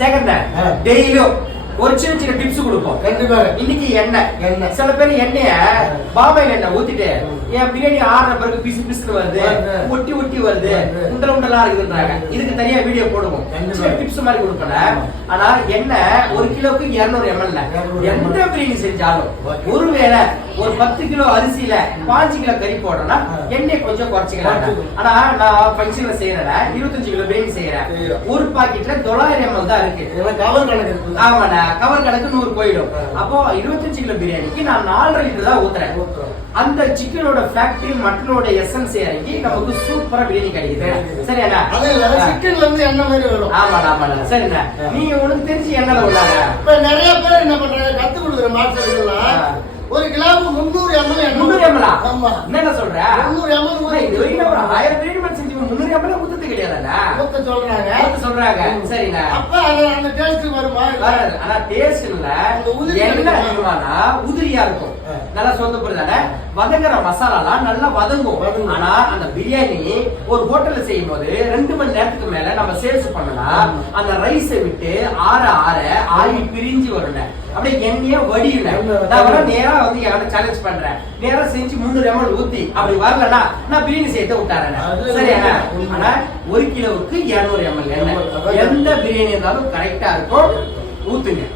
சேகர் டெய்லியும் ஒரு சின்ன சின்ன டிப்ஸ் கொடுப்போம். கண்டிப்பா. இன்னைக்கு எண்ணெய் சில பேர் எண்ணெய பாபாயில் எண்ணெய் ஊத்திட்டு என் பிரியாணி ஆறுற பிறகு பிசு பிசுக்கு வருது, ஒட்டி ஒட்டி வருது, உண்டல் உண்டலா இருக்குன்றாங்க. இதுக்கு தனியா வீடியோ போடுவோம், சின்ன டிப்ஸ் மாதிரி கொடுப்பேன். ஆனா எண்ணெய் 1 கிலோக்கு 200 ml. எந்த பிரியாணி செஞ்சாலும் ஒருவேளை ஒரு 10 கிலோ அரிசியில 5 கிலோ கறி போடுறோம்னா எண்ணெய் கொஞ்சம் குறைச்சிக்கலாம். ஆனா நான் ஃபங்க்ஷன்ல செய்யறேன், 25 கிலோ பிரியாணி செய்யறேன். ஒரு பாக்கெட்ல 900 ml தான் இருக்கு. கவர் கணக்கு. ஆமாண்ணா, கவர் கணக்கு 100 போயிடும். அப்போ 25 கிலோ பிரியாணிக்கு நான் 4.5 லிட்டர் தான் ஊத்துறேன். அந்த சிக்கனோட ஃபேக்டரி மட்டனோட எசன்ஸ் இறங்கி நமக்கு சூப்பரா பிரியாணி கிடைக்குது. சரியா? சிக்கன்ல இருந்து எண்ணெய் மாதிரி வரும். ஆமாடா ஆமாடா. சரிண்ணா, நீங்க உனக்கு தெரிஞ்சு எண்ணெய் உள்ளாங்க. இப்ப நிறைய பேர் என்ன பண்றாங்க, கத்து கொடுக்குற மாஸ்டர்கள்லாம் 1 கிலோவுக்கு 300 ml. 300 ml? ஆமா. என்ன சொல்ற? 300 ml. இது வரைக்கும் ஒரு 1000 பிரியாணி செஞ்சு 300 ml ஊத்துறது கிடையாதுண்ணா. ஊத்த சொல்றாங்க. சொல்றாங்க. சரிண்ணா. அப்ப அந்த டேஸ்ட் வருமா? வராது. ஆனா டேஸ்ட் இல்ல, எண்ணெய் அதிகமானா உதிரியா இருக்கும். நல்லா சொந்த புரியுதானே? வதங்குற மசாலாலாம் நல்லா வதங்கும். ஆனா அந்த பிரியாணி ஒரு ஹோட்டல்ல செய்யும் போது 2 மணி நேரத்துக்கு மேல நம்ம சேல்ஸ் பண்ணலாம். அந்த ரைஸை விட்டு ஆற ஆயில் பிரிஞ்சு வரல, அப்படியே எண்ணெயா வடியல. நான் நேரா வந்து என்கிட்ட சேலஞ்ச் பண்றேன், நேரா செஞ்சு 300 ml ஊத்தி அப்படி வரலன்னா நான் பிரியாணி சேர்த்து விட்டாரேன். சரியா? ஆனா 1 கிலோவுக்கு 200 ml எண்ணெய். எந்த பிரியாணி இருந்தாலும் கரெக்டா இருக்கும், ஊத்துங்க.